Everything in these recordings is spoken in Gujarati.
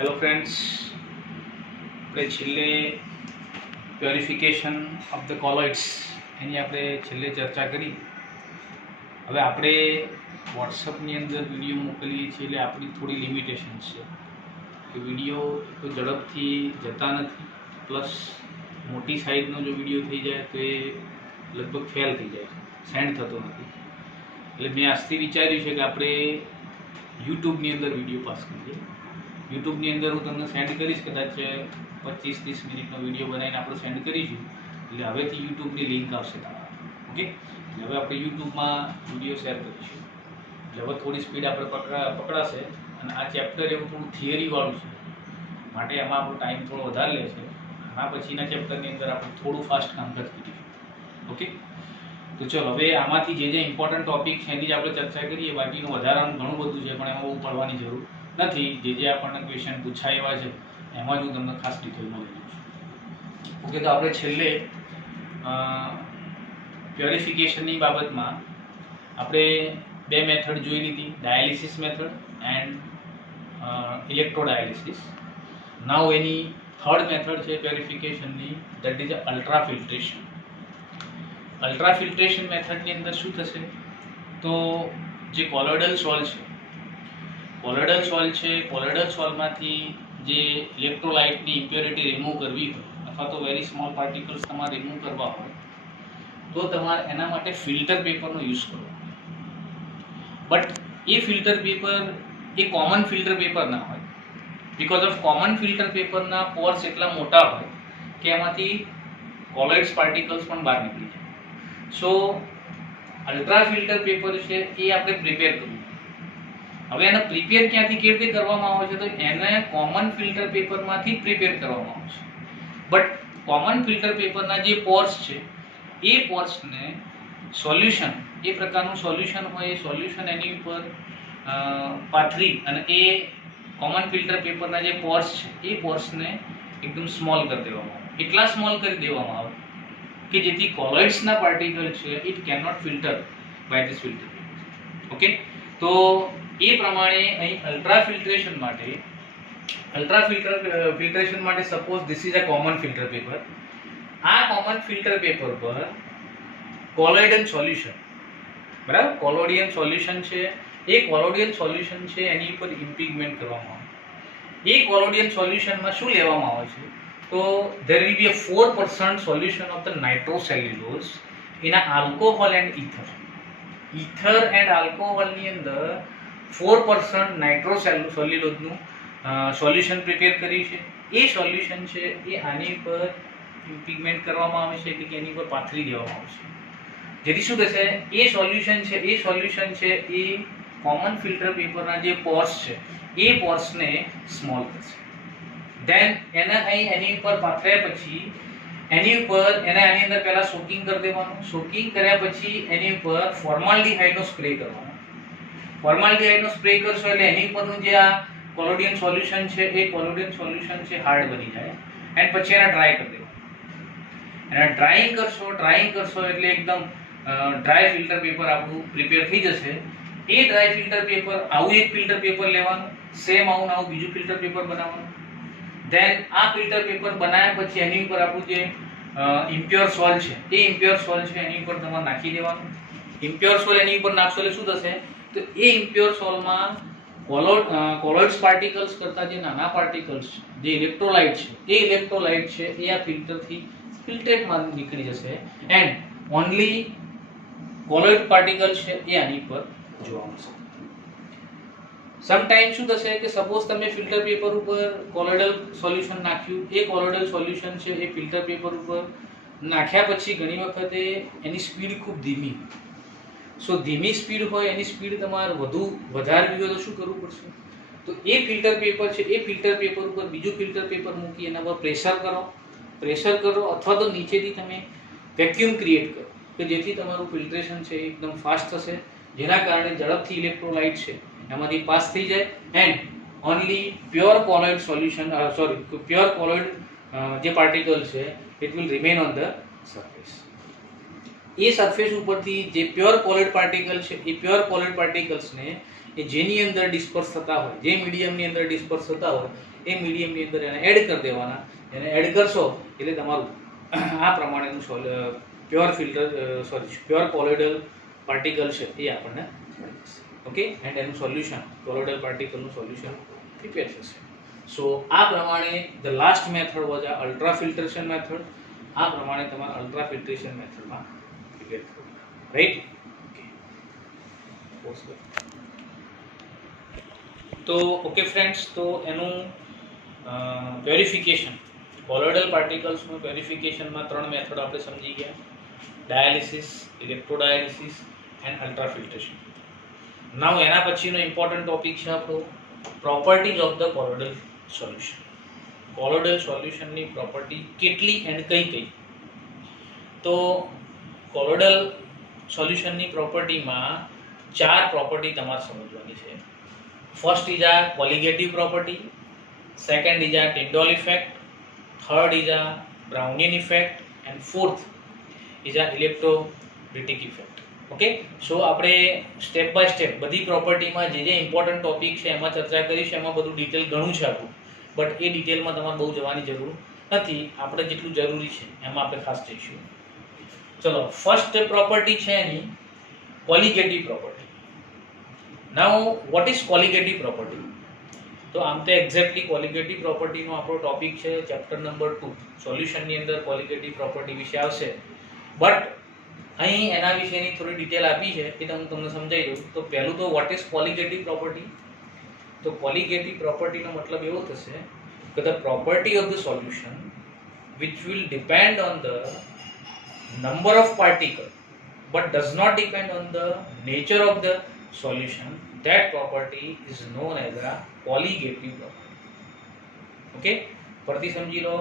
હેલો ફ્રેન્ડ્સ, આપણે છેલ્લે પ્યોરિફિકેશન ઓફ ધ કોલોઇડ્સ એની આપણે છેલ્લે ચર્ચા કરી. હવે આપણે વોટ્સઅપની અંદર વિડીયો મોકલીએ છીએ એટલે આપણી થોડી લિમિટેશન છે કે વિડીયો તો ઝડપથી જતા નથી, પ્લસ મોટી સાઇઝનો જો વિડીયો થઈ જાય તો એ લગભગ ફેલ થઈ જાય છે, સેન્ડ થતો નથી. એટલે મેં આજથી વિચાર્યું છે કે આપણે યુટ્યુબની અંદર વિડીયો પાસ કરીએ. યુટ્યુબની અંદર હું તમને સેન્ડ કરીશ, કદાચ 25-30 મિનિટનો વિડીયો બનાવીને આપણે સેન્ડ કરીશું. એટલે હવેથી યુટ્યુબની લિંક આવશે તમારા. ઓકે, એટલે હવે આપણે યુટ્યુબમાં વિડીયો શેર કરીશું. એટલે હવે થોડી સ્પીડ આપણે પકડાશે. અને આ ચેપ્ટર એવું થોડું થિયરીવાળું છે, માટે એમાં આપણો ટાઈમ થોડો વધારે લે છે. આ પછીના ચેપ્ટરની અંદર આપણે થોડું ફાસ્ટ કામકાજ કરીશું. ઓકે, તો ચલો હવે આમાંથી જે ઇમ્પોર્ટન્ટ ટોપિક છે એની જ આપણે ચર્ચા કરીએ. બાકીનું વધારાનું ઘણું બધું છે, પણ એમાં બહુ પડવાની જરૂર નથી. જે આપણને ક્વેશ્ચન પૂછાય એવા છે એમાં જ હું તમને ખાસ ડિટેલમાં લઈ લઉં છું. ઓકે, તો આપણે છેલ્લે પ્યોરિફિકેશનની બાબતમાં આપણે બે મેથડ જોઈ લીધી, dialysis method and electrodialysis. Now એની થર્ડ મેથડ છે પ્યોરિફિકેશનની, that is ultra filtration. Ultra filtration મેથડની અંદર શું થશે, તો જે કોલોઇડલ સોલ છે, કોલોઇડલ સોલમાંથી જે ઇલેક્ટ્રોલાઇટની ઇમ્પ્યોરિટી રિમૂવ કરવી હોય અથવા તો વેરી સ્મોલ પાર્ટિકલ્સ તમારે રિમૂવ કરવા હોય તો તમારે એના માટે ફિલ્ટર પેપરનો યુઝ કરવો. બટ એ ફિલ્ટર પેપર એ કોમન ફિલ્ટર પેપર ના હોય, બિકોઝ ઓફ કોમન ફિલ્ટર પેપરના પોર્સ એટલા મોટા હોય કે એમાંથી કોલોઇડ્સ પાર્ટિકલ્સ પણ બહાર નીકળી જાય. સો અલ્ટ્રા ફિલ્ટર પેપર છે એ આપણે પ્રિપેર કરવું. હવે એને પ્રિપેર ક્યાંથી કેવી રીતે કરવામાં આવે છે, તો એને કોમન ફિલ્ટર પેપરમાંથી પ્રિપેર કરવામાં આવે છે. બટ કોમન ફિલ્ટર પેપરના જે પોર્સ છે એ પોર્સને સોલ્યુશન, એ પ્રકારનું સોલ્યુશન હોય, એ સોલ્યુશન એની ઉપર પાથરી અને એ કોમન ફિલ્ટર પેપરના જે પોર્સ છે એ પોર્સને એકદમ સ્મોલ કરી દેવામાં આવે. એટલા સ્મોલ કરી દેવામાં આવે કે જેથી કોલોઇડ્સના પાર્ટિકલ છે it can not filter by this filter. Okay, તો એ પ્રમાણે અહીં અલ્ટ્રા ફિલ્ટ્રેશન માટે suppose this is a common filter paper. આ કોમન ફિલ્ટર પેપર પર કોલોઇડલ સોલ્યુશન, બરાબર, કોલોઇડિયન સોલ્યુશન છે, એ કોલોઇડિયન સોલ્યુશન છે એની ઉપર ઇમ્પિગમેન્ટ કરવામાં આવે. એ કોલોઇડિયન સોલ્યુશનમાં શું લેવામાં આવે છે, તો there will be a 4% solution of the nitrocellulose in a alcohol and ether and alcohol ની અંદર 4% nitrocellulose નું સોલ્યુશન પ્રિપેર કર્યું છે. એ સોલ્યુશન છે એ આની પર ઇમ્પિગમેન્ટ કરવામાં આવે છે, એટલે કે એની પર પાથરી દેવામાં આવે છે. જેથી શું થશે, એ સોલ્યુશન છે એ કોમન ફિલ્ટર પેપરના જે પોર્સ છે એ પોર્સને સ્મોલ કરશે. ધેન એની ઉપર પાથર્યા પછી એની અંદર પહેલા સોકિંગ કરી દેવાનું. સોકિંગ કર્યા પછી એની ઉપર ફોર્માલ્ડિહાઇડનો સ્પ્રે કરવાનો. ફોર્માલ્ડિહાઇડનો સ્પ્રે કરશો એટલે એની ઉપરનું જે આ કોલોઇડિયન સોલ્યુશન છે એ કોલોઇડિયન સોલ્યુશન છે હાર્ડ બની જાય. એન્ડ પછી એને ડ્રાય કરી દેવાનું. એને ડ્રાઈંગ કરશો એટલે એકદમ ડ્રાય ફિલ્ટર પેપર આપણું પ્રિપેર થઈ જશે. એ ડ્રાય ફિલ્ટર પેપર, આવું એક ફિલ્ટર પેપર લેવાનું, સેમ આવું બીજું ફિલ્ટર પેપર બનાવવાનું. ધેન આ ફિલ્ટર પેપર બનાવ્યા પછી એની ઉપર આપણું જે ઇમ્પ્યોર સોલ છે એ ઇમ્પ્યોર સોલ છે એની ઉપર તમારે નાખી દેવાનું. ઇમ્પ્યોર સોલ એની ઉપર નાખશો એટલે શું થશે, તો એ ઇમ્પ્યોર સોલમાં કોલોઇડ્સ પાર્ટિકલ્સ કરતાં જે નાના પાર્ટિકલ્સ છે, જે ઇલેક્ટ્રોલાઇટ છે, એ ઇલેક્ટ્રોલાઇટ છે એ આ ફિલ્ટરથી ફિલ્ટરેટમાં નીકળી જશે. એન્ડ ઓનલી કોલોઇડ પાર્ટિકલ્સ છે એ આની પર જોવા મળશે. સમટાઈમ શું થશે કે સપોઝ તમે ફિલ્ટર પેપર ઉપર કોલોઇડલ સોલ્યુશન નાખ્યું, એ કોલોઇડલ સોલ્યુશન છે એ ફિલ્ટર પેપર ઉપર નાખ્યા પછી ઘણી વખતે એની સ્પીડ ખૂબ ધીમી. સો ધીમી સ્પીડ હોય, એની સ્પીડ તમારે વધારવી હોય તો શું કરવું પડશે, તો એ ફિલ્ટર પેપર છે એ ફિલ્ટર પેપર ઉપર બીજું ફિલ્ટર પેપર મૂકી એના પર પ્રેશર કરો અથવા તો નીચેથી તમે વેક્યુમ ક્રિએટ કરો કે જેથી તમારું ફિલ્ટ્રેશન છે એકદમ ફાસ્ટ થશે, જેના કારણે ઝડપથી ઇલેક્ટ્રોલાઇટ છે એમાંથી પાસ થઈ જાય. And only pure colloid solution pure colloid જે પાર્ટિકલ છે it will remain on the surface. એ સરફેસ ઉપરથી જે પ્યોર કોલોઇડ પાર્ટિકલ છે એ પ્યોર કોલોઇડ પાર્ટિકલ્સને એ જેની અંદર ડિસ્પર્સ થતા હોય, જે મીડિયમની અંદર ડિસ્પર્સ થતા હોય એ મીડિયમની અંદર એને એડ કરી દેવાના. એને એડ કરશો એટલે તમારું આ પ્રમાણેનું પ્યોર ફિલ્ટર પ્યોર કોલોઇડલ પાર્ટિકલ છે એ આપણને મળી જશે. ઓકે, એન્ડ એનું સોલ્યુશન કોલોઇડલ પાર્ટિકલનું સોલ્યુશન પ્રિપેર થશે. સો આ પ્રમાણે ધ લાસ્ટ મેથડ વોઝ આ અલ્ટ્રા ફિલ્ટ્રેશન મેથડ. આ પ્રમાણે તમારે અલ્ટ્રા ફિલ્ટ્રેશન મેથડમાં પ્રિપેર થવું, રાઈટ? તો ઓકે ફ્રેન્ડ્સ, તો એનું પ્યોરિફિકેશન કોલોઇડલ પાર્ટિકલ્સનું પ્યોરિફિકેશનમાં 3 મેથડ આપણે સમજી ગયા: ડાયાલિસિસ, ઇલેક્ટ્રોડાયાલિસિસ એન્ડ અલ્ટ્રા ફિલ્ટ્રેશન. નાઉ એના પછીનો ઇમ્પોર્ટન્ટ ટોપિક છે આપણો properties of the colloidal solution. કોલોઇડલ સોલ્યુશનની પ્રોપર્ટી કેટલી એન્ડ કઈ કઈ? તો કોલોઇડલ સોલ્યુશનની પ્રોપર્ટીમાં 4 પ્રોપર્ટી તમારે સમજવાની છે. ફર્સ્ટ ઇઝ આ કોલિગેટિવ પ્રોપર્ટી, સેકન્ડ ઇઝ આ ટિન્ડોલ ઇફેક્ટ, થર્ડ ઇઝ આ બ્રાઉનિયન ઇફેક્ટ એન્ડ ફોર્થ ઇઝ આ ઇલેક્ટ્રોલિટિક ઇફેક્ટ. ઓકે, સો આપણે સ્ટેપ બાય સ્ટેપ બધી પ્રોપર્ટીમાં જે ઇમ્પોર્ટન્ટ ટોપિક છે એમાં ચર્ચા કરીશું. એમાં બધું ડિટેલ ઘણું છે આપણું, બટ એ ડિટેલમાં તમારે બહુ જવાની જરૂર નથી. આપણે જેટલું જરૂરી છે એમાં આપણે ખાસ જઈશું. ચલો, ફર્સ્ટ પ્રોપર્ટી છે એની colligative property. Now what is colligative property? તો આમ તો એક્ઝેક્ટલી કોલિગેટિવ પ્રોપર્ટીનો આપણો ટોપિક છે ચેપ્ટર નંબર 2 સોલ્યુશનની અંદર કોલિગેટિવ પ્રોપર્ટી વિશે આવશે. બટ અહીં એના વિશેની થોડી ડિટેલ આપી છે એ હું તમને સમજાવી દઉં. તો પહેલું તો વોટ ઇઝ કોલિગેટિવ પ્રોપર્ટી? તો કોલિગેટિવ પ્રોપર્ટીનો મતલબ એવો થશે કે the property of the solution which will depend on the number of particles but does not depend on the nature of the solution, that property is known as a colligative property. Okay, પરથી સમજી લો,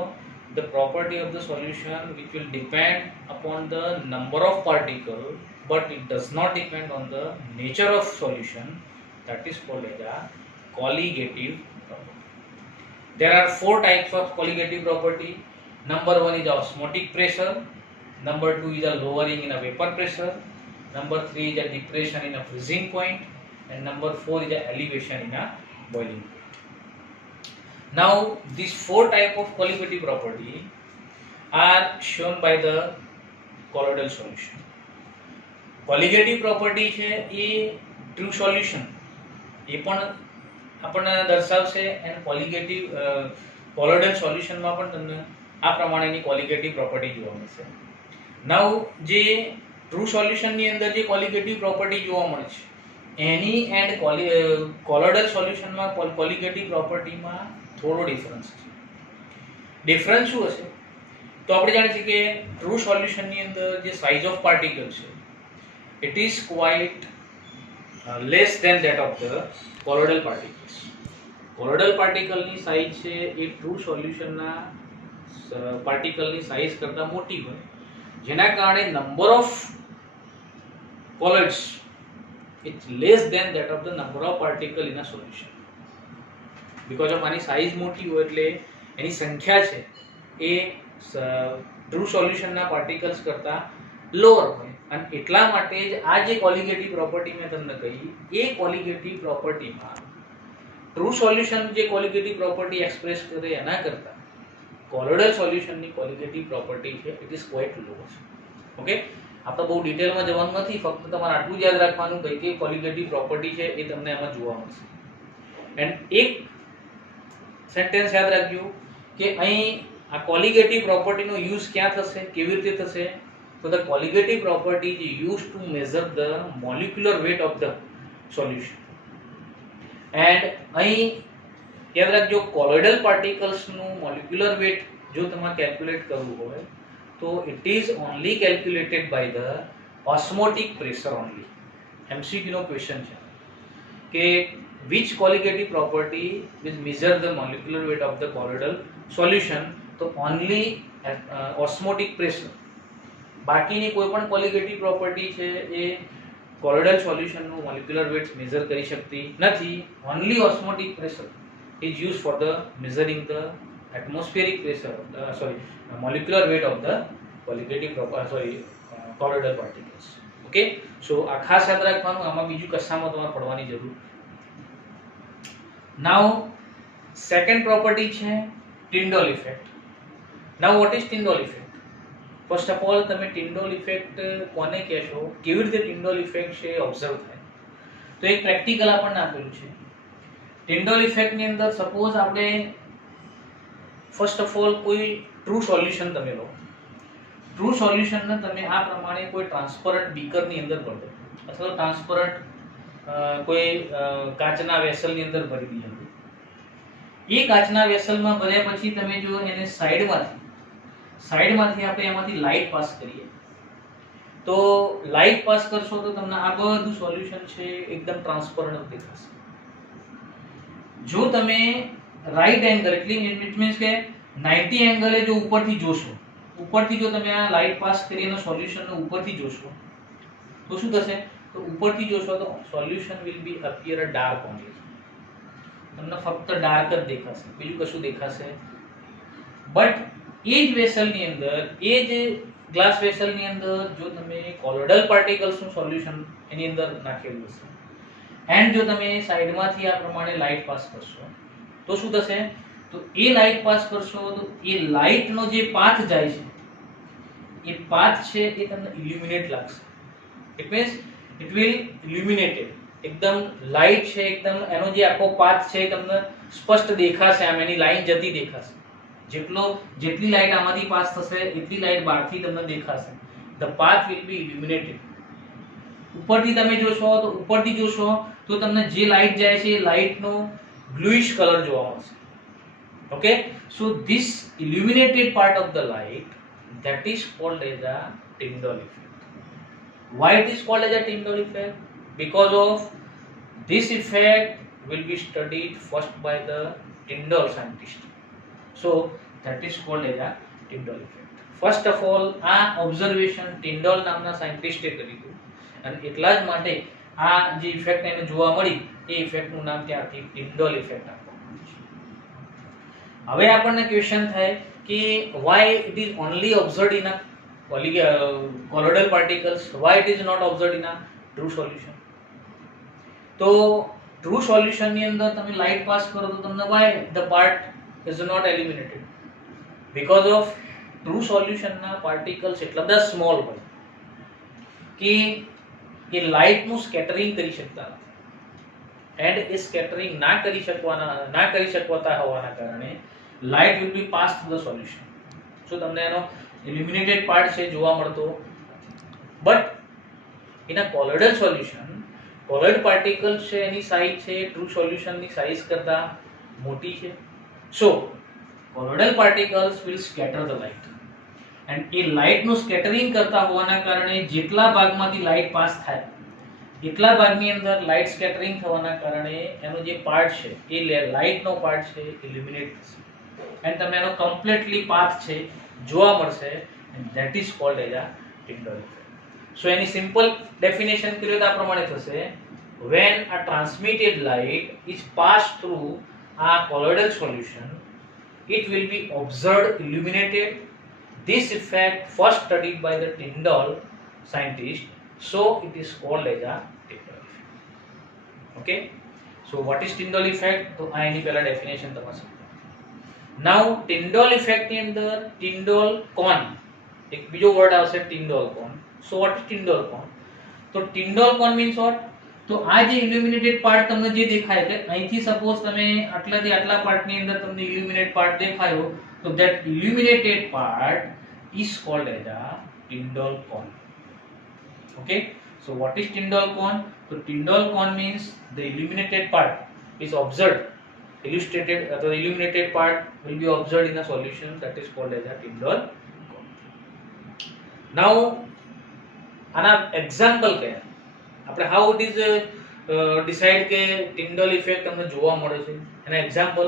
the property of the solution which will depend upon the number of particles but it does not depend on the nature of solution, that is called as a colligative property. There are 4 types of colligative property. Number 1 is osmotic pressure, number 2 is a lowering in a vapor pressure, number 3 is a depression in a freezing point, and number 4 is a elevation in a boiling point. Now these 4 type of colligative property are shown by the colloidal solution. Colligative property છે એ true solution એ પણ આપણને દર્શાવશે અને કોલિગેટિવ કોલોઇડલ સોલ્યુશનમાં પણ તમને આ પ્રમાણેની કોલિગેટિવ પ્રોપર્ટી જોવા મળશે. નાઉ જે ટ્રુ સોલ્યુશનની અંદર જે કોલિગેટિવ પ્રોપર્ટી જોવા મળે છે એની એન્ડ કોલોઇડલ સોલ્યુશનમાં કોલિગેટિવ પ્રોપર્ટીમાં થોડો ડિફરન્સ છે. ડિફરન્સ શું હશે? તો આપણે જાણીએ છીએ કે ટ્રુ સોલ્યુશનની અંદર જે સાઇઝ ઓફ પાર્ટિકલ છે it is quite less than that of the colloidal particles. Colloidal પાર્ટિકલની સાઇઝ છે એ ટ્રુ સોલ્યુશનના પાર્ટિકલની સાઇઝ કરતાં મોટી હોય, જેના કારણે number of colloids it's less than that of the number of particle in a solution. Because of આની સાઇઝ મોટી હોય એટલે એની સંખ્યા છે એ ટ્રુ સોલ્યુશનના પાર્ટિકલ્સ કરતાં લોઅર હોય, અને એટલા માટે જ આ જે કોલિગેટિવ પ્રોપર્ટી મેં તમને કહી એ કોલિગેટિવ પ્રોપર્ટીમાં ટ્રુ સોલ્યુશન જે કોલિગેટિવ પ્રોપર્ટી એક્સપ્રેસ કરે એના કરતાં કોલોઇડલ સોલ્યુશનની કોલિગેટિવ પ્રોપર્ટી છે ઇટ ઇઝ ક્વાઇટ લો છે. ઓકે, આપણે બહુ ડિટેલમાં જવાનું નથી, ફક્ત તમારે આટલું જ યાદ રાખવાનું કઈ કઈ કોલિગેટિવ પ્રોપર્ટી છે એ તમને એમાં જોવા મળશે. એન્ડ એક સેન્ટેન્સ યાદ રાખજો કે અહીં આ કોલિગેટિવ પ્રોપર્ટીનો યુઝ ક્યાં થશે, કેવી રીતે થશે? તો the colligative property is used to measure the molecular weight of the solution. And અહીં યાદ રાખજો કોલોઇડલ પાર્ટિકલ્સનું મોલિક્યુલર વેટ જો તમારે કેલ્ક્યુલેટ કરવું હોય તો it is only calculated by the osmotic pressure only. MCQ નો ક્વેશ્ચન છે કે which colligative property will measure the molecular weight of the colloidal solution? તો only osmotic pressure. બાકીની કોઈ પણ કોલિગેટિવ પ્રોપર્ટી છે એ કોલોઇડલ સોલ્યુશનનું મોલિક્યુલર વેટ મેઝર કરી શકતી નથી. Only osmotic pressure is used for the measuring the atmospheric pressure molecular weight of the colloidal particles. Okay, so આ ખાસ યાદ રાખવાનું, આમાં બીજું કશામાં તમારે પડવાની જરૂર નાઉ સેકન્ડ પ્રોપર્ટી છે Tyndall effect. Now what is Tyndall effect? First of all તમે ટિન્ડોલ ઇફેક્ટ કોને કહેશો, કેવી રીતે ટિન્ડોલ ઇફેક્ટ છે ઓબ્ઝર્વ થાય, તો એક પ્રેક્ટિકલ આપણને આપેલું છે. ટિન્ડોલ ઇફેક્ટ ની અંદર સપોઝ આપણે ફર્સ્ટ ઓફ ઓલ કોઈ ટ્રુ સોલ્યુશન તમે લો. ટ્રુ સોલ્યુશનને તમે આ પ્રમાણે કોઈ ટ્રાન્સપરન્ટ બીકરની અંદર ભરો અથવા ટ્રાન્સપરન્ટ કોઈ કાચના વેસલની અંદર ભરી દીધું. એ કાચના વેસલમાં ભર્યા પછી તમે જો એને સાઈડમાંથી આપણે એમાંથી લાઇટ પાસ કરીએ તો લાઇટ પાસ કરશો તો તમને આ બધું સોલ્યુશન છે એકદમ ટ્રાન્સપરન્ટ દેખાશે. જો તમે રાઈટ એંગલ એટલે ઇટ મીન્સ કે 90 એંગલે જો ઉપરથી જોશો, ઉપરથી જો તમે આ લાઇટ પાસ કરીને સોલ્યુશનને ઉપરથી જોશો તો શું થશે, તો ઉપરથી જોશો તો solution will be appear a dark only. તમને ફક્ત ડાર્ક જ દેખાશે, બીજું કશું દેખાશે. બટ એ જ વેસલની અંદર, એ જ ગ્લાસ વેસલની અંદર જો તમે કોલોઈડલ પાર્ટિકલ્સનું સોલ્યુશન એની અંદર નાખેલું હશે એન્ડ જો તમે સાઈડમાંથી આ પ્રમાણે લાઇટ પાસ કરશો તો શું થશે, તો એ લાઇટ પાસ કરશો તો એ લાઇટનો જે પાથ જાય છે એ પાથ છે એ તમને ઇલ્યુમિનેટ લાગશે. ઇટ મીન્સ ઇટ વિલ ઇલ્યુમિનેટેડ, એકદમ લાઇટ છે, એકદમ એનો જે આખો પાથ છે એ તમને સ્પષ્ટ દેખાશે. આમ એની લાઈન જતી દેખાશે. જેટલી લાઇટ આમાંથી પાસ થશે એટલી લાઇટ બહારથી તમને દેખાશે. The path will be ઇલ્યુમિનેટેડ. ઉપરથી તમે જોશો તો તમને જે લાઇટ જાય છે એ લાઇટનો બ્લુઇશ કલર જોવા મળશે. Okay, so this illuminated part of the light, that is called as a Tyndall effect. Why it is called as a Tyndall effect? Because of this effect will be studied first by the Tyndall scientist. So that is called as a Tyndall effect. First of all, આ observation Tyndall નામના સાયન્ટિસ્ટે કરી હતું અને એટલા જ માટે આ જે ઇફેક્ટ એને જોવા મળી એ ઇફેક્ટનું નામ ત્યારથી Tyndall effect આપવામાં આવ્યું છે. હવે આપણને ક્વેશ્ચન થાય કે why it is only observed in a colloidal particles, why it is not observed in a true solution? તો true solution ની અંદર તમે લાઇટ પાસ કરો તો તમને why the part is not eliminated? Because of true solution ના particles એટલા બધા સ્મોલ હોય કે એ લાઇટનું સ્કેટરિંગ કરી શકતા નથી એન્ડ એ સ્કેટરિંગ ના કરી શકતા હોવાના કારણે light will be passed through the solution. So તમને એનો illuminated part છે જોવા મળતો. But in a colloidal solution, colloid particles છે એની સાઇઝ છે true solution ની સાઇઝ કરતા મોટી છે. So colloidal particles will scatter the light. And A light નું સ્કેટરિંગ કરતા હોવાના કારણે જેટલા ભાગમાંથી લાઇટ પાસ થાય એટલા ભાગની અંદર લાઇટ સ્કેટરિંગ થવાના કારણે એનો જે પાર્ટ છે એ લાઇટનો પાર્ટ છે ઇલ્યુમિનેટ થશે. and તમને એનો કમ્પ્લીટલી પાથ છે જોવા મળશે and that is called as a Tyndall effect. so any simple definition કરીએ તો આ પ્રમાણે થશે, when a transmitted light is passed through a colloidal solution it will be observed illuminated. This effect first studied by the Tyndall scientist, so it is called as a Tyndall effect. Okay, so what is Tyndall effect? તો આ એની પહેલા ડેફિનેશન તમારે નાઉ ટિન્ડોલ ઇફેક્ટ ની અંદર ટિન્ડોલ કોન એક બીજો વર્ડ આવશે ટિન્ડોલ કોન. સો વોટ ઇઝ ટિન્ડોલ કોન? તો ટિન્ડોલ કોન મીન્સ વોટ? તો આ જે ઇલ્યુમિનેટેડ પાર્ટ તમને જે દેખાય એટલે અહીંથી સપોઝ તમે આટલાથી આટલા પાર્ટની અંદર તમને ઇલ્યુમિનેટ પાર્ટ દેખાયો તો that illuminated part is called as a Tyndall cone. Okay, so what is Tyndall cone? So Tyndall cone means the illuminated part is observed, illustrated the illuminated part will be observed in a solution, that is called as a Tyndall cone. Now આના એક્ઝામ્પલ કયા આપણે how it is decide કે Tyndall effect તમને જોવા મળે છે એના એક્ઝામ્પલ.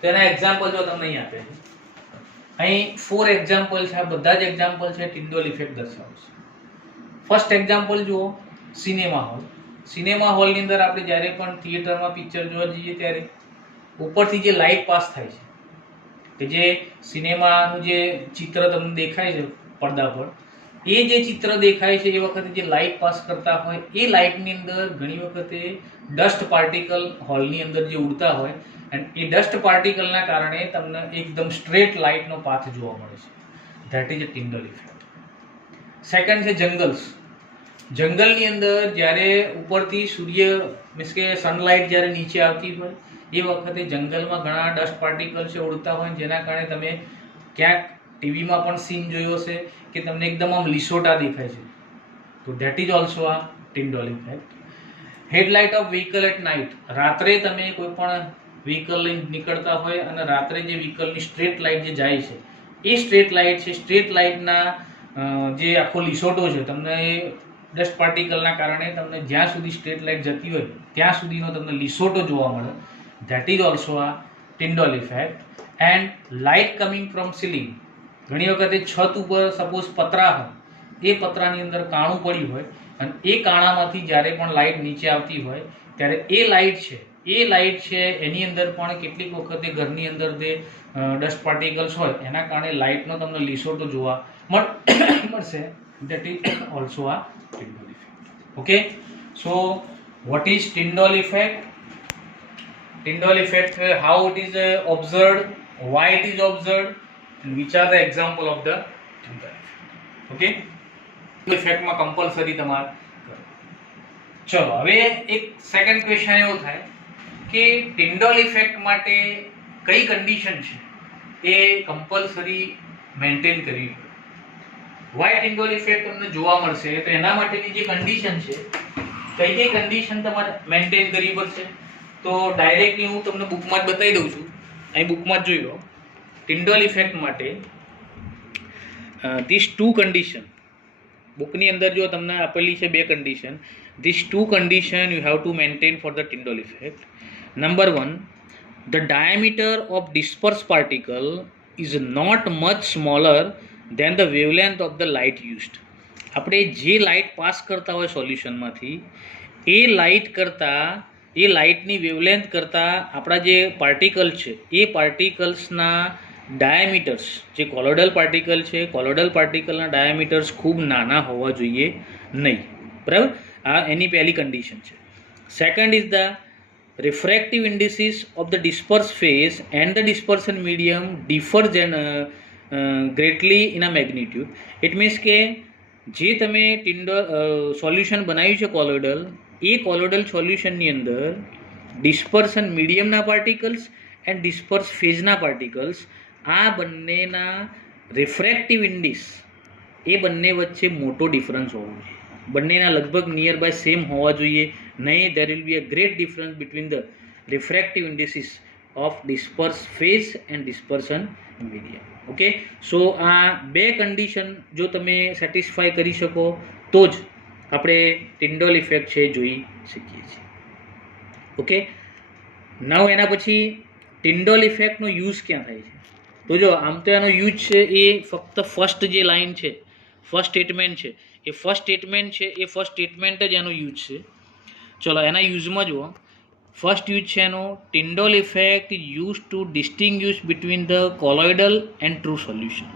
તો એના એક્ઝામ્પલ જો તમને અહીં આપે છે, અહીં 4 એક્ઝામ્પલ છે. આ બધા જ એક્ઝામ્પલ છે Tyndall effect દર્શાવશે. ફર્સ્ટ એક્ઝામ્પલ જુઓ, સિનેમા હોલ. સિનેમા હોલની અંદર આપણે જ્યારે પણ થિયેટરમાં પિક્ચર જોવા જઈએ ત્યારે ઉપરથી જે લાઇટ પાસ થાય છે કે જે સિનેમાનું જે ચિત્ર તમને દેખાય છે પડદા પર એ જે ચિત્ર દેખાય છે એ વખતે જે લાઇટ પાસ કરતા હોય એ લાઇટની અંદર ઘણી વખતે ડસ્ટ પાર્ટિકલ હોલની અંદર જે ઉડતા હોય અને એ ડસ્ટ પાર્ટિકલના કારણે તમને એકદમ સ્ટ્રેટ લાઇટનો પાથ જોવા મળે છે. That is a Tyndall effect. Second છે જંગલ્સ. જંગલની અંદર જ્યારે ઉપરથી સૂર્ય મીન્સ કે સનલાઇટ જ્યારે નીચે આવતી હોય એ વખતે જંગલમાં ઘણા ડસ્ટ પાર્ટિકલ્સ ઉડતા હોય જેના કારણે તમે ક્યાંક ટીવીમાં પણ સીન જોયો હશે કે તમને એકદમ આમ લીસોટા દેખાય છે. તો ધેટ ઇઝ ઓલ્સો આ Tyndall effect. Headlight of vehicle at night. રાત્રે તમે કોઈ પણ વ્હીકલ લઈને નીકળતા હોય અને રાત્રે જે વ્હીકલની સ્ટ્રેટ લાઇટ જે જાય છે એ સ્ટ્રેટ લાઇટ છે, સ્ટ્રેટ લાઇટના જે આખો લીસોટો છે તમને એ ડસ્ટ પાર્ટિકલના કારણે તમને જ્યાં સુધી સ્ટ્રેટ લાઇટ જતી હોય ત્યાં સુધીનો તમને લીસોટો જોવા મળે. ધેટ ઇઝ ઓલ્સો આ Tyndall effect. And light coming from ceiling. ઘણી વખતે છત ઉપર સપોઝ પતરા હોય એ પતરાની અંદર કાણું પડ્યું હોય અને એ કાણામાંથી જ્યારે પણ લાઇટ નીચે આવતી હોય ત્યારે એ લાઇટ છે એની અંદર પણ કેટલીક વખતે ઘરની અંદર જે ડસ્ટ પાર્ટિકલ્સ હોય એના કારણે લાઇટનો તમને લીસોટો જોવા મળશે. ધેટ ઇઝ ઓલ્સો આ Tyndall effect. Okay, so what is Tyndall effect? Tyndall effect, how it is observed, why it is observed, and which are the example of the Tyndall effect. Okay, effect માં કમ્પલસરી તમારે કરો. ચલો હવે એક સેકન્ડ ક્વેશ્ચન એવો થાય કે ટિન્ડોલ ઇફેક્ટ માટે કઈ કન્ડિશન છે એ કમ્પલસરી મેન્ટેન કરવી પડે. વાય ટિન્ડોલ ઇફેક્ટ તમને જોવા મળશે તો એના માટેની જે કન્ડિશન છે કઈ કઈ કન્ડિશન તમારે મેન્ટેન કરવી પડશે. તો ડાયરેક્ટલી હું તમને બુકમાં જ બતાવી દઉં છું. અહીં બુકમાં જ જોઈ લો. ટિન્ડોલ ઇફેક્ટ માટે ધીસ ટુ કન્ડિશન બુકની અંદર જો તમને આપેલી છે બે condition. These two condition you have to maintain for the Tyndall effect. Number 1, the diameter of disperse particle is not much smaller than the wavelength of the light used. આપણે જે લાઇટ પાસ કરતા હોય સોલ્યુશનમાંથી એ લાઇટની વેવલેન્થ કરતાં આપણા જે પાર્ટિકલ છે એ પાર્ટિકલ્સના ડાયામીટર્સ જે કોલોઇડલ પાર્ટિકલ છે કોલોઇડલ પાર્ટિકલના ડાયામીટર્સ ખૂબ નાના હોવા જોઈએ નહીં. બરાબર, આ એની પહેલી કન્ડિશન છે. Second is the refractive indices of the dispersed phase and the dispersion medium differ greatly in a magnitude. It means કે જે તમે સોલ્યુશન બનાવ્યું છે કોલોઇડલ એ કોલોઇડલ સોલ્યુશનની અંદર ડિસ્પર્શન મીડિયમના પાર્ટિકલ્સ એન્ડ ડિસ્પર્સ ફેઝના પાર્ટિકલ્સ આ બંનેના રિફ્રેક્ટિવ ઇન્ડિસ એ બંને વચ્ચે મોટો ડિફરન્સ હોવો જોઈએ. બંનેના લગભગ નિયર બાય સેમ હોવા જોઈએ નહીં. There will be a great difference between the refractive indices of disperse phase and dispersion medium. Okay, so આ બે કન્ડિશન જો તમે સેટિસ્ફાય કરી શકો તો જ આપણે ટિન્ડોલ ઇફેક્ટ છે જોઈ શકીએ છીએ. ઓકે, નવ એના પછી ટિન્ડોલ ઇફેક્ટનો યુઝ ક્યાં થાય છે? તો જો આમ તો એનો યુઝ છે એ ફક્ત ફર્સ્ટ જે લાઇન છે ફર્સ્ટ સ્ટેટમેન્ટ છે એ ફર્સ્ટ સ્ટેટમેન્ટ જ એનો યુઝ છે. ચલો એના યુઝમાં જુઓ. ફર્સ્ટ યુઝ છે એનો Tyndall effect use to distinguish between the colloidal and true solution.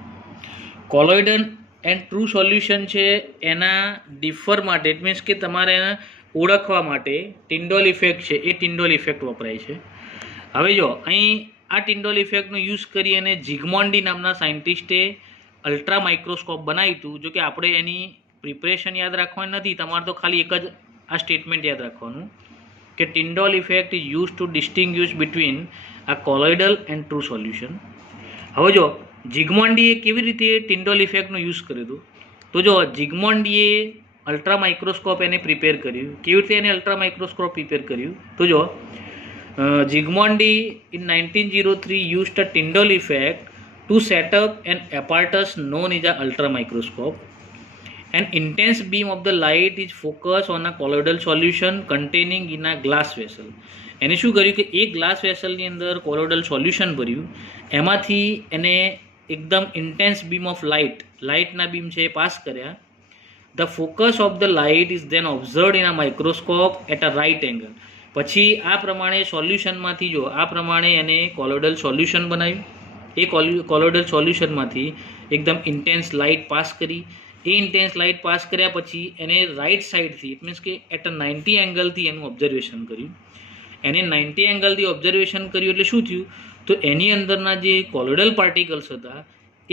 Colloidal and true solution છે એના ડિફર માટે ઇટ મીન્સ કે તમારે એને ઓળખવા માટે ટિન્ડોલ ઇફેક્ટ છે એ ટિન્ડોલ ઇફેક્ટ વપરાય છે. હવે જો અહીં આ ટિન્ડોલ ઇફેક્ટનો યુઝ કરી અને ઝિગમોન્ડી નામના સાયન્ટિસ્ટે અલ્ટ્રા માઇક્રોસ્કોપ બનાવ્યું હતું. જો કે આપણે એની પ્રિપરેશન યાદ રાખવાની નથી, તમારે તો ખાલી એક જ આ સ્ટેટમેન્ટ યાદ રાખવાનું કે Tyndall effect is use to distinguish between આ કોલોઇડલ એન્ડ ટ્રુ સોલ્યુશન. હવે જો ઝિગમોન્ડીએ કેવી રીતે ટિન્ડોલ ઇફેક્ટનો યુઝ કર્યો હતો તો જો ઝિગમોન્ડીએ અલ્ટ્રા માઇક્રોસ્કોપ એને પ્રિપેર કર્યું. કેવી રીતે એને અલ્ટ્રા માઇક્રોસ્કોપ પ્રિપેર કર્યું તો જો Zygmundi in 1903 used a Tyndall effect to set up an apparatus known as an ultra microscope. An intense beam of the light is focused on a colloidal solution containing in a glass vessel. એને શું કર્યું કે એક ગ્લાસ વેસલની અંદર કોલોઇડલ સોલ્યુશન ભર્યું, એમાંથી એને એકદમ ઇન્ટેન્સ બીમ ઓફ લાઇટના બીમ છે એ પાસ કર્યા. The focus of the light is then observed in a microscope at a right angle. પછી આ પ્રમાણે સોલ્યુશનમાંથી જો આ પ્રમાણે એને કોલોઇડલ સોલ્યુશન બનાવ્યું. એ કોલોઇડલ સોલ્યુશનમાંથી એકદમ ઇન્ટેન્સ લાઇટ પાસ કરી એ ઇન્ટેન્સ લાઇટ પાસ કર્યા પછી એને રાઇટ સાઇડથી ઇટ મીન્સ કે એટ અ 90 એંગલથી એનું ઓબ્ઝર્વેશન કર્યું. એને 90 એંગલથી ઓબ્ઝર્વેશન કર્યું એટલે શું થયું, તો એની અંદરના જે કોલોઇડલ પાર્ટિકલ્સ હતા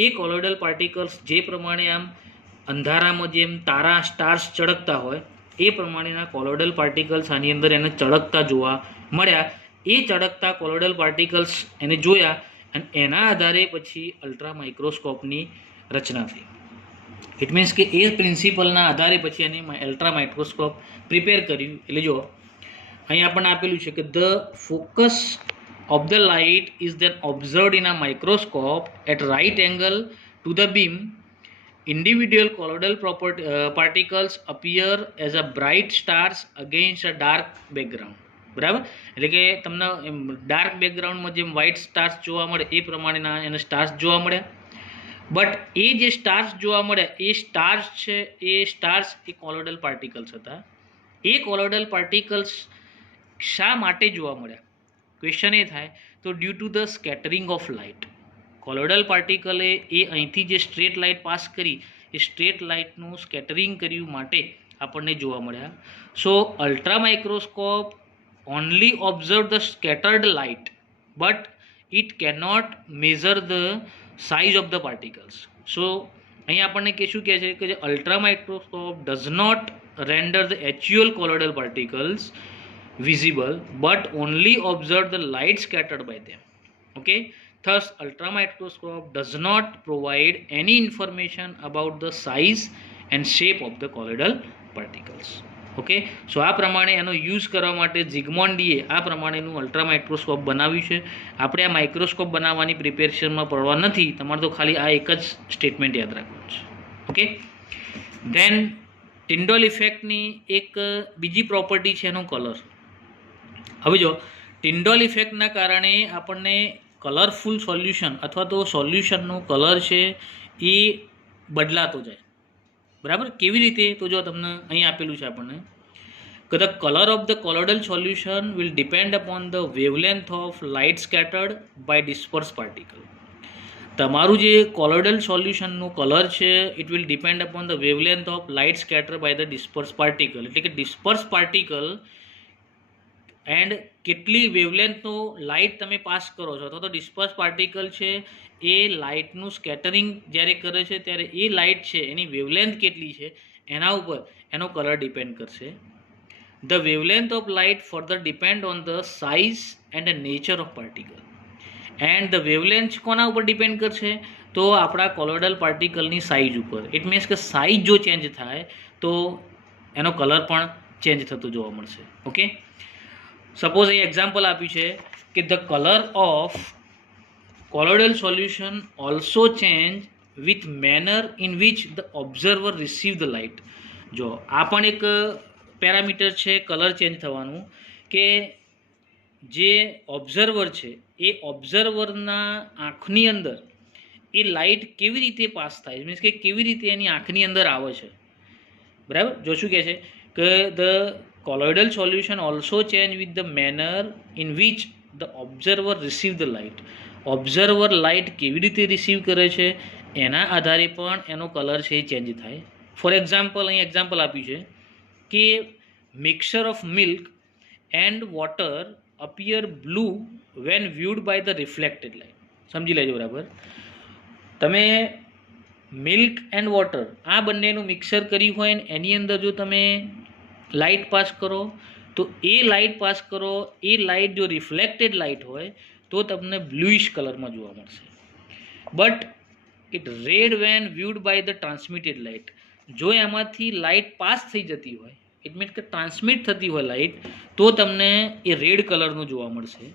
એ કોલોઇડલ પાર્ટિકલ્સ જે પ્રમાણે આમ અંધારામાં જેમ તારા સ્ટાર્સ ચળકતા હોય એ પ્રમાણેના કોલોઇડલ પાર્ટિકલ્સ આની અંદર એને ચળકતા જોવા મળ્યા. એ ચળકતા કોલોઇડલ પાર્ટિકલ્સ એને જોયા અને એના આધારે પછી અલ્ટ્રા માઇક્રોસ્કોપની રચના થઈ. ઇટ મીન્સ કે એ પ્રિન્સિપલના આધારે પછી એને અલ્ટ્રા માઇક્રોસ્કોપ પ્રિપેર કર્યું. એટલે જો અહીં આપણને આપેલું છે કે the focus of the light is then observed in a microscope at right angle to the beam. Individual colloidal particles appear as a bright stars against a dark background. બરાબર, એટલે કે તમને ડાર્ક બેકગ્રાઉન્ડમાં જેમ વ્હાઇટ સ્ટાર્સ જોવા મળે એ પ્રમાણેના એને સ્ટાર્સ જોવા મળ્યા. બટ એ જે સ્ટાર્સ જોવા મળ્યા એ સ્ટાર્સ છે એ કોલોઇડલ પાર્ટિકલ્સ હતા. એ કોલોઇડલ પાર્ટિકલ્સ શા માટે જોવા મળ્યા? ક્વેશ્ચન એ થાય તો due to the scattering of light. Colloidal પાર્ટિકલે એ અહીંથી જે સ્ટ્રેટ લાઇટ પાસ કરી એ સ્ટ્રેટ લાઇટનું સ્કેટરિંગ કર્યું માટે આપણને જોવા મળ્યા. So ultra microscope only observe the scattered light but it cannot measure the size of the particles. So અહીં આપણને શું કહે છે કે જે ultra microscope does not render the actual colloidal particles visible but only observe the light scattered by them. Okay, thus ultra microscope does not provide any information about the size and shape of the colloidal particles. Okay, so આ પ્રમાણે એનો યુઝ કરવા માટે ઝિગમોન્ડીએ આ પ્રમાણેનું અલ્ટ્રા માઇક્રોસ્કોપ બનાવ્યું છે. આપણે આ માઇક્રોસ્કોપ બનાવવાની પ્રિપેરેશનમાં પડવા નથી, તમારે તો ખાલી આ એક જ સ્ટેટમેન્ટ યાદ રાખવાનું છે. ઓકે, ધેન ટિન્ડોલ ઇફેક્ટની એક બીજી પ્રોપર્ટી છે એનો કલર. હવે જો ટિન્ડોલ ઇફેક્ટના કારણે આપણને કલરફુલ સોલ્યુશન અથવા તો સોલ્યુશનનો કલર છે એ બદલાતો જાય. બરાબર, કેવી રીતે? તો જો તમને અહીં આપેલું છે આપણને કે the colour of the colloidal solution will depend upon the wavelength of light scattered by disperse particle. તમારું જે કોલોઇડલ સોલ્યુશનનું કલર છે it will depend upon the wavelength of light scatter by the disperse particle. એટલે કે ડિસ્પર્સ પાર્ટિકલ એન્ડ કેટલી વેવલેન્થનો લાઇટ તમે પાસ કરો છો અથવા તો ડિસ્પર્સ પાર્ટિકલ છે એ લાઇટનું સ્કેટરિંગ જ્યારે કરે છે ત્યારે એ લાઇટ છે એની વેવલેન્થ કેટલી છે એના ઉપર એનો કલર ડિપેન્ડ કરશે. The wavelength of light further depend on the size and the nature of particle. And the wavelength કોના ઉપર ડિપેન્ડ કરશે? તો આપણા કોલોઇડલ પાર્ટિકલની સાઇઝ ઉપર. ઇટ મીન્સ કે સાઇઝ જો ચેન્જ થાય તો એનો કલર પણ ચેન્જ થતો જોવા મળશે. ઓકે, સપોઝ અહીં એક્ઝામ્પલ આપ્યું છે કે the colour of colloidal solution also change with manner in which the observer receive the light. જો આ પણ એક પેરામીટર છે કલર ચેન્જ થવાનું, કે જે ઓબ્ઝર્વર છે એ ઓબ્ઝર્વરના આંખની અંદર એ લાઇટ કેવી રીતે પાસ થાય, મીન્સ કે કેવી રીતે એની આંખની અંદર આવે છે. બરાબર, જો શું કહે છે કે the colloidal solution also change with the manner in which the observer receive the light. Observer light કેવી રીતે રિસીવ કરે છે એના આધારે પણ એનો કલર છે એ ચેન્જ થાય. ફોર એક્ઝામ્પલ અહીં એક્ઝામ્પલ આપ્યું છે કે mixture of milk and water appear blue when viewed by the reflected light. સમજી લેજો બરાબર. તમે મિલ્ક એન્ડ વોટર આ બંનેનું મિક્સર કર્યું હોય ને એની અંદર જો તમે લાઇટ પાસ કરો તો એ લાઇટ પાસ કરો એ લાઇટ જો રિફ્લેક્ટેડ લાઇટ હોય તો તમને બ્લુઇશ કલરમાં જોવા મળશે. But it red when viewed by the transmitted light. જો એમાંથી લાઇટ પાસ થઈ જતી હોય ઇટ મીન્સ કે ટ્રાન્સમિટ થતી હોય લાઇટ તો તમને એ રેડ કલરનું જોવા મળશે.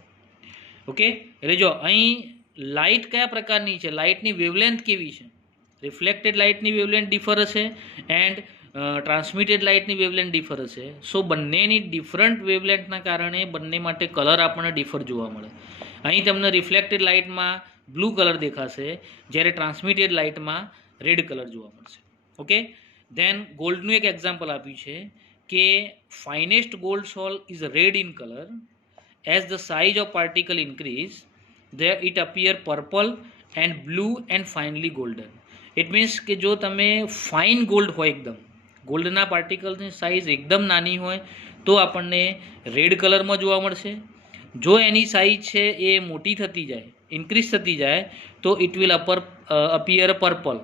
ઓકે, એટલે જો અહીં લાઇટ કયા પ્રકારની છે, લાઇટની વેવલેન્થ કેવી છે, રિફ્લેક્ટેડ લાઇટની વેવલેન્થ ડિફર હશે એન્ડ ટ્રાન્સમિટેડ લાઇટની વેવલેન્થ ડિફર હશે. સો બંનેની ડિફરન્ટ વેવલેન્થના કારણે બંને માટે કલર આપણને ડિફર જોવા મળે. અહીં તમને રિફ્લેક્ટેડ લાઇટમાં બ્લુ કલર દેખાશે જ્યારે ટ્રાન્સમિટેડ લાઇટમાં રેડ કલર જોવા મળશે. ઓકે, ધેન ગોલ્ડનું એક એક્ઝામ્પલ આપ્યું છે કે finest gold solve is red in colour as the size of particle increase there it appear purple and blue and finally golden. It means કે જો તમે ફાઇન ગોલ્ડ હોય, એકદમ ગોલ્ડના પાર્ટિકલ્સની સાઇઝ એકદમ નાની હોય તો આપણને રેડ કલરમાં જોવા મળશે. જો એની સાઇઝ છે એ મોટી થતી જાય, ઇન્ક્રીઝ થતી જાય તો ઇટ વિલ અપિયર પર્પલ.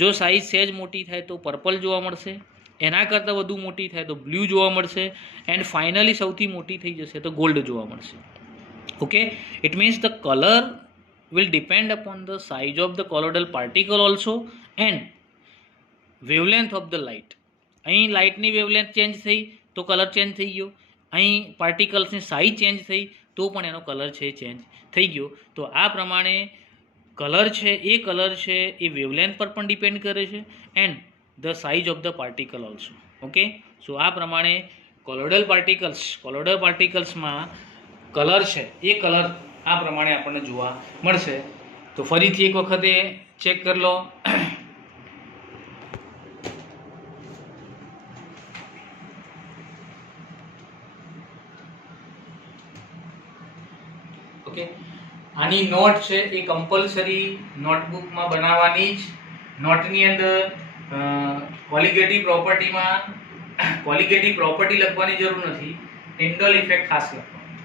જો સાઇઝ સહેજ મોટી થાય તો પર્પલ જોવા મળશે, એના કરતાં વધુ મોટી થાય તો બ્લુ જોવા મળશે, એન્ડ ફાઇનલી સૌથી મોટી થઈ જશે તો ગોલ્ડ જોવા મળશે. Okay, it means the colour will depend upon the size of the colloidal particle also and wavelength of the light. અહીં લાઇટની વેવલેન્થ ચેન્જ થઈ તો કલર ચેન્જ થઈ ગયો, અહીં પાર્ટિકલ્સની સાઇઝ ચેન્જ થઈ તો પણ એનો કલર છે ચેન્જ થઈ ગયો. તો આ પ્રમાણે કલર છે એ વેવલેન્થ પર પણ ડિપેન્ડ કરે છે and the size of the particle also. Okay, so આ પ્રમાણે કોલોઇડલ પાર્ટિકલ્સમાં કલર છે એ કલર આ પ્રમાણે આપણને જોવા મળશે. તો ફરીથી એક વખતે ચેક કરી લો. ઓકે, આની નોટ છે એ કમ્પલસરી નોટબુકમાં બનાવવાની જ. નોટની અંદર કોલિગેટિવ પ્રોપર્ટી લખવાની જરૂર નથી, ટિન્ડલ ઇફેક્ટ ખાસ લખવાનું.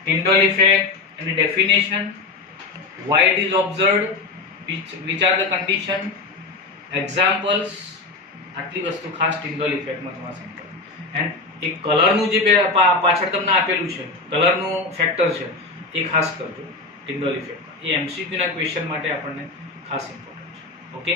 ટિન્ડલ effect and definition, why it is observed, which are the condition, examples, આટલી વસ્તુ ખાસ ટિન્ડલ ઇફેક્ટમાં તમારે સમજવાનું. એન્ડ એક કલરનું જે પાછળ તમને આપેલું છે, કલરનું ફેક્ટર છે એ ખાસ કરજો ટિન્ડલ ઇફેક્ટમાં. એ એમસીક્યુના ક્વેશ્ચન માટે આપણને ખાસ ઇમ્પોર્ટન્ટ છે. ઓકે.